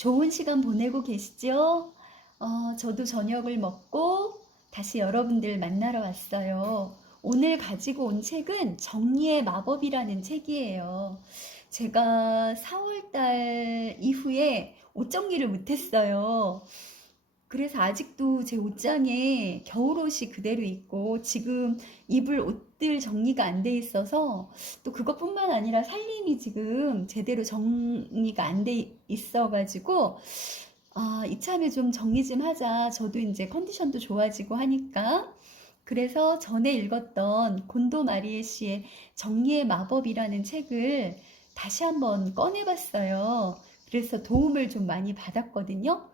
좋은 시간 보내고 계시죠? 저도 저녁을 먹고 다시 여러분들 만나러 왔어요. 오늘 가지고 온 책은 정리의 마법이라는 책이에요. 제가 4월달 이후에 옷 정리를 못했어요. 그래서 아직도 제 옷장에 겨울옷이 그대로 있고 지금 입을 옷들 정리가 안 돼 있어서 또 그것뿐만 아니라 살림이 지금 제대로 정리가 안 돼 있어가지고 이참에 좀 정리 좀 하자. 저도 이제 컨디션도 좋아지고 하니까. 그래서 전에 읽었던 곤도 마리에 씨의 정리의 마법이라는 책을 다시 한번 꺼내봤어요. 그래서 도움을 좀 많이 받았거든요.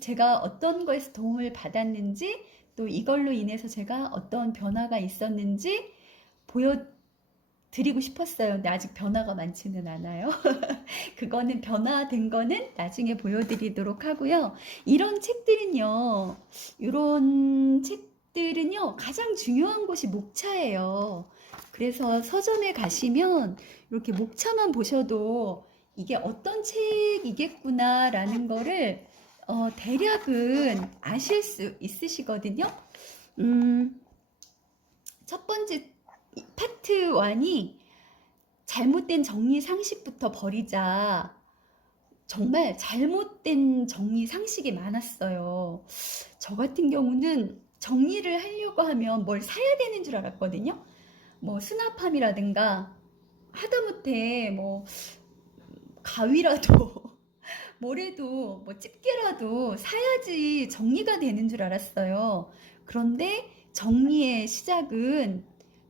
제가 어떤 거에서 도움을 받았는지, 또 이걸로 인해서 제가 어떤 변화가 있었는지 보여드리고 싶었어요. 근데 아직 변화가 많지는 않아요. 그거는 변화된 거는 나중에 보여드리도록 하고요. 이런 책들은요, 가장 중요한 곳이 목차예요. 그래서 서점에 가시면 이렇게 목차만 보셔도 이게 어떤 책이겠구나라는 거를 대략은 아실 수 있으시거든요. 음, 첫 번째 파트 1이 잘못된 정리 상식부터 버리자. 정말 잘못된 정리 상식이 많았어요. 저 같은 경우는 정리를 하려고 하면 뭘 사야 되는 줄 알았거든요. 뭐 수납함이라든가 하다못해 뭐 가위라도 뭐래도 뭐 집게라도 사야지 정리가 되는 줄 알았어요. 그런데 정리의 시작은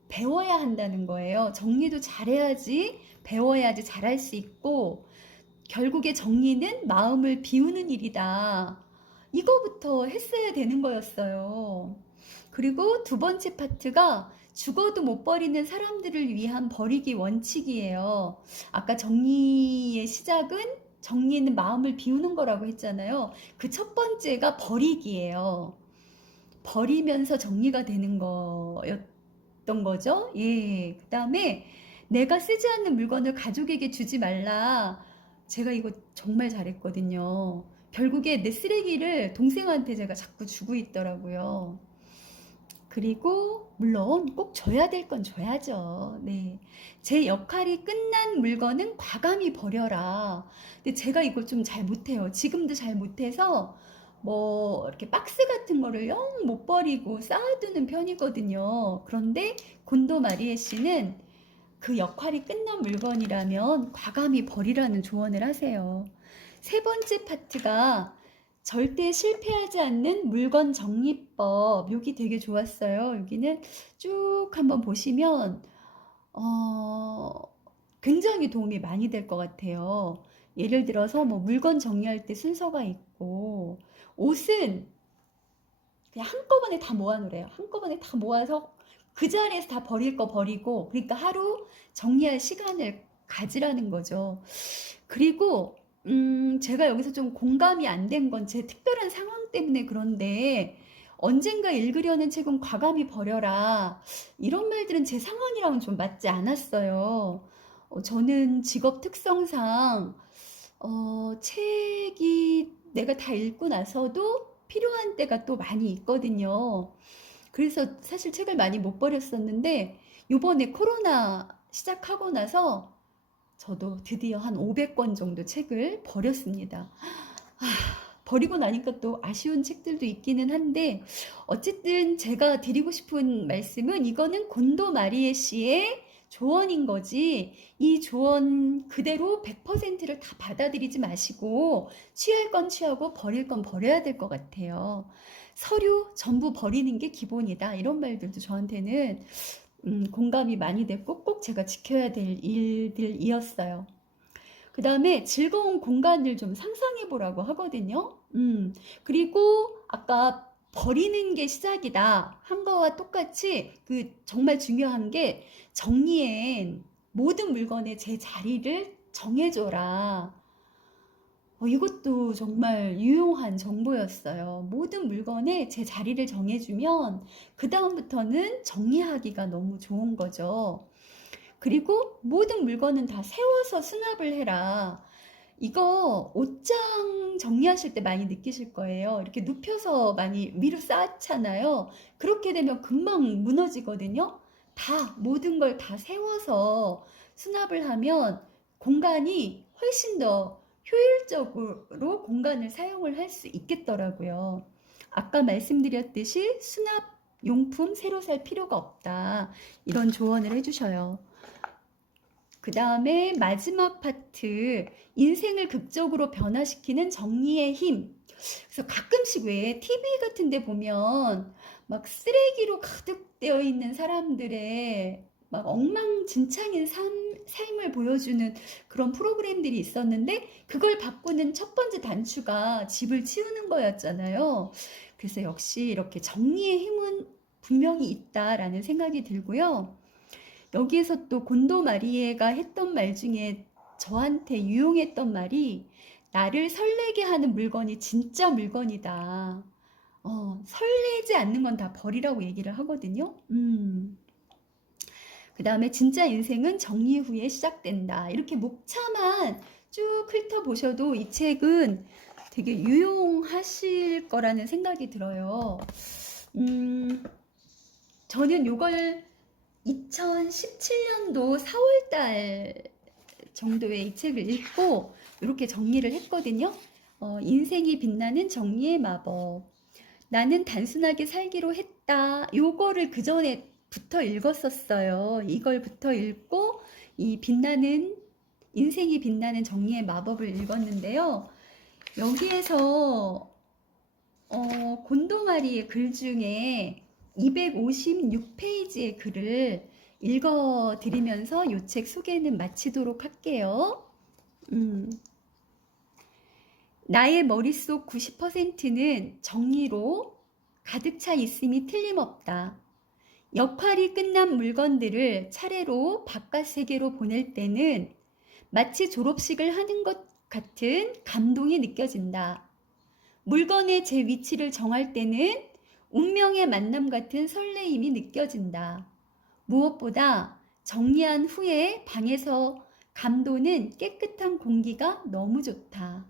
배워야 한다는 거예요. 정리도 잘해야지, 배워야지 잘할 수 있고, 결국에 정리는 마음을 비우는 일이다. 이거부터 했어야 되는 거였어요. 그리고 두 번째 파트가 죽어도 못 버리는 사람들을 위한 버리기 원칙이에요. 아까 정리의 시작은 정리는 마음을 비우는 거라고 했잖아요. 그 첫 번째가 버리기예요. 버리면서 정리가 되는 거였던 거죠. 예. 그 다음에 내가 쓰지 않는 물건을 가족에게 주지 말라. 제가 이거 정말 잘했거든요. 결국에 내 쓰레기를 동생한테 제가 자꾸 주고 있더라고요. 그리고 물론 꼭 줘야 될 건 줘야죠. 네. 제 역할이 끝난 물건은 과감히 버려라. 근데 제가 이걸 좀 잘 못해요. 지금도 잘 못해서 뭐 이렇게 박스 같은 거를 영 못 버리고 쌓아두는 편이거든요. 그런데 곤도 마리에 씨는 그 역할이 끝난 물건이라면 과감히 버리라는 조언을 하세요. 세 번째 파트가 절대 실패하지 않는 물건 정리법. 여기 되게 좋았어요. 여기는 쭉 한번 보시면 어, 굉장히 도움이 많이 될 것 같아요. 예를 들어서 뭐 물건 정리할 때 순서가 있고, 옷은 그냥 한꺼번에 다 모아놓으래요. 한꺼번에 다 모아서 그 자리에서 다 버릴 거 버리고, 그러니까 하루 정리할 시간을 가지라는 거죠. 그리고 제가 여기서 좀 공감이 안 된 건 제 특별한 상황 때문에 그런데, 언젠가 읽으려는 책은 과감히 버려라. 이런 말들은 제 상황이랑은 좀 맞지 않았어요. 저는 직업 특성상 책이 내가 다 읽고 나서도 필요한 때가 또 많이 있거든요. 그래서 사실 책을 많이 못 버렸었는데, 요번에 코로나 시작하고 나서 저도 드디어 한 500권 정도 책을 버렸습니다. 버리고 나니까 또 아쉬운 책들도 있기는 한데, 어쨌든 제가 드리고 싶은 말씀은 이거는 곤도 마리에 씨의 조언인 거지, 이 조언 그대로 100%를 다 받아들이지 마시고 취할 건 취하고 버릴 건 버려야 될 것 같아요. 서류 전부 버리는 게 기본이다, 이런 말들도 저한테는 공감이 많이 됐고 꼭 제가 지켜야 될 일들이었어요. 그 다음에 즐거운 공간을 좀 상상해 보라고 하거든요. 그리고 아까 버리는 게 시작이다 한 거와 똑같이 그 정말 중요한 게, 정리엔 모든 물건의 제 자리를 정해줘라. 이것도 정말 유용한 정보였어요. 모든 물건에 제 자리를 정해주면 그 다음부터는 정리하기가 너무 좋은 거죠. 그리고 모든 물건은 다 세워서 수납을 해라. 이거 옷장 정리하실 때 많이 느끼실 거예요. 이렇게 눕혀서 많이 위로 쌓잖아요. 그렇게 되면 금방 무너지거든요. 다 모든 걸 다 세워서 수납을 하면 공간이 훨씬 더 효율적으로 공간을 사용을 할 수 있겠더라고요. 아까 말씀드렸듯이 수납 용품 새로 살 필요가 없다. 이런 조언을 해주셔요. 그 다음에 마지막 파트, 인생을 극적으로 변화시키는 정리의 힘. 그래서 가끔씩 왜 TV 같은 데 보면 막 쓰레기로 가득 되어 있는 사람들의 막 엉망진창인 삶을 보여주는 그런 프로그램들이 있었는데, 그걸 바꾸는 첫 번째 단추가 집을 치우는 거였잖아요. 그래서 역시 이렇게 정리의 힘은 분명히 있다라는 생각이 들고요. 여기에서 또 곤도 마리에가 했던 말 중에 저한테 유용했던 말이, 나를 설레게 하는 물건이 진짜 물건이다. 설레지 않는 건 다 버리라고 얘기를 하거든요. 그 다음에 진짜 인생은 정리 후에 시작된다. 이렇게 목차만 쭉 훑어보셔도 이 책은 되게 유용하실 거라는 생각이 들어요. 저는 이걸 2017년도 4월달 정도에 이 책을 읽고 이렇게 정리를 했거든요. 인생이 빛나는 정리의 마법. 나는 단순하게 살기로 했다. 요거를 그 전에부터 읽었었어요. 이걸부터 읽고 이 인생이 빛나는 정리의 마법을 읽었는데요. 여기에서 곤도마리의 글 중에 256페이지의 글을 읽어드리면서 이 책 소개는 마치도록 할게요. 나의 머릿속 90%는 정리로 가득 차 있음이 틀림없다. 역할이 끝난 물건들을 차례로 바깥 세계로 보낼 때는 마치 졸업식을 하는 것 같은 감동이 느껴진다. 물건의 제 위치를 정할 때는 운명의 만남 같은 설레임이 느껴진다. 무엇보다 정리한 후에 방에서 감도는 깨끗한 공기가 너무 좋다.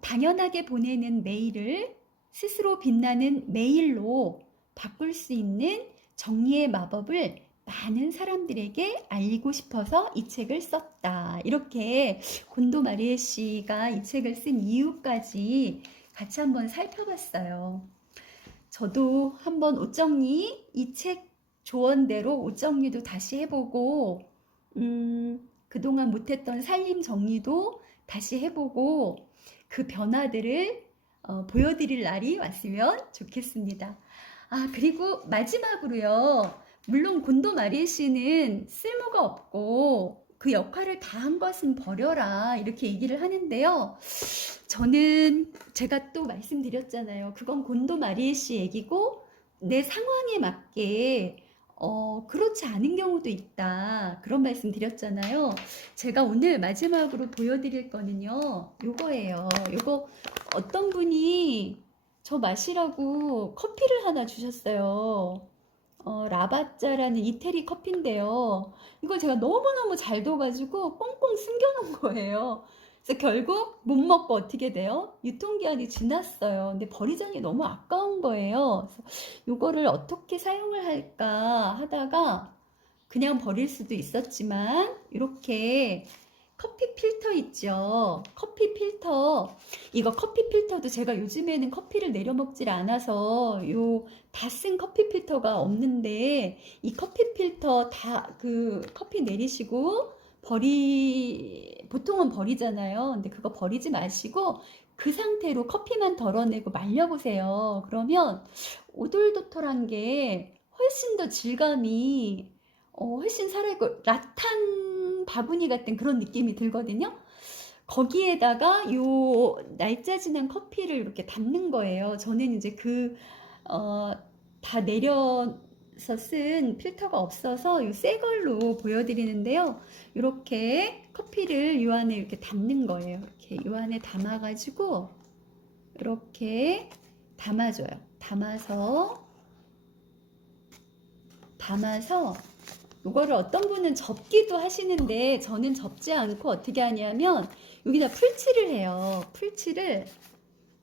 당연하게 보내는 메일을 스스로 빛나는 메일로 바꿀 수 있는 정리의 마법을 많은 사람들에게 알리고 싶어서 이 책을 썼다. 이렇게 곤도 마리에 씨가 이 책을 쓴 이유까지 같이 한번 살펴봤어요. 저도 한번 옷정리, 이 책 조언대로 옷정리도 다시 해보고, 그동안 못했던 살림 정리도 다시 해보고, 그 변화들을 보여드릴 날이 왔으면 좋겠습니다. 그리고 마지막으로요. 물론 곤도 마리에 씨는 쓸모가 없고 그 역할을 다 한 것은 버려라 이렇게 얘기를 하는데요. 저는 제가 또 말씀드렸잖아요. 그건 곤도 마리에 씨 얘기고 내 상황에 맞게 그렇지 않은 경우도 있다. 그런 말씀 드렸잖아요. 제가 오늘 마지막으로 보여드릴 거는요. 요거예요. 요거 어떤 분이 저 마시라고 커피를 하나 주셨어요. 라바짜라는 이태리 커피인데요. 이걸 제가 너무너무 잘 둬가지고 꽁꽁 숨겨놓은 거예요. 그래서 결국 못 먹고 어떻게 돼요? 유통기한이 지났어요. 근데 버리자니 너무 아까운 거예요. 그래서 이거를 어떻게 사용을 할까 하다가 그냥 버릴 수도 있었지만 이렇게 커피 필터 있죠. 커피 필터. 이거 커피 필터도 제가 요즘에는 커피를 내려 먹질 않아서 요 다 쓴 커피 필터가 없는데 이 커피 필터 다 그 커피 내리시고 보통은 버리잖아요. 근데 그거 버리지 마시고 그 상태로 커피만 덜어내고 말려보세요. 그러면 오돌도돌한 게 훨씬 더 질감이 훨씬 살아있고 라탄 바구니 같은 그런 느낌이 들거든요. 거기에다가 요 날짜 지난 커피를 이렇게 담는 거예요. 저는 이제 다 내려서 쓴 필터가 없어서 요 새 걸로 보여드리는데요. 이렇게 커피를 요 안에 이렇게 담는 거예요. 이렇게 요 안에 담아가지고 이렇게 담아줘요. 담아서 이거를 어떤 분은 접기도 하시는데 저는 접지 않고 어떻게 하냐면 여기다 풀칠을 해요. 풀칠을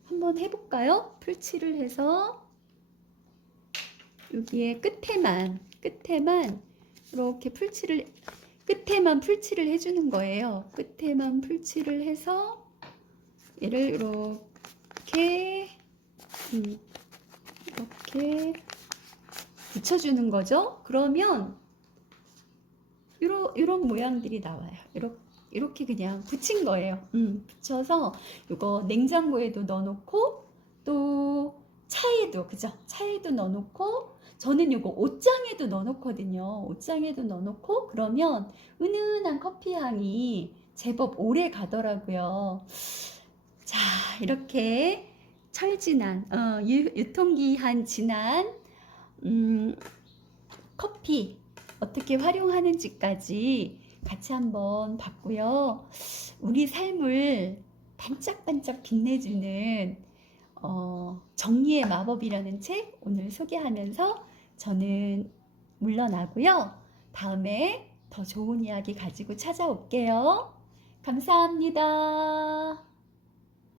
한번 해볼까요? 풀칠을 해서 여기에 끝에만 이렇게 끝에만 풀칠을 해주는 거예요. 끝에만 풀칠을 해서 얘를 이렇게 이렇게 붙여주는 거죠. 그러면 이런 모양들이 나와요. 이렇게 그냥 붙인 거예요. 붙여서 이거 냉장고에도 넣어놓고 또 차에도 그죠? 차에도 넣어놓고 저는 이거 옷장에도 넣어놓거든요. 옷장에도 넣어놓고 그러면 은은한 커피 향이 제법 오래 가더라고요. 자, 이렇게 철진한 유통기한 지난 커피 어떻게 활용하는지까지 같이 한번 봤고요. 우리 삶을 반짝반짝 빛내주는 정리의 마법이라는 책 오늘 소개하면서 저는 물러나고요. 다음에 더 좋은 이야기 가지고 찾아올게요. 감사합니다.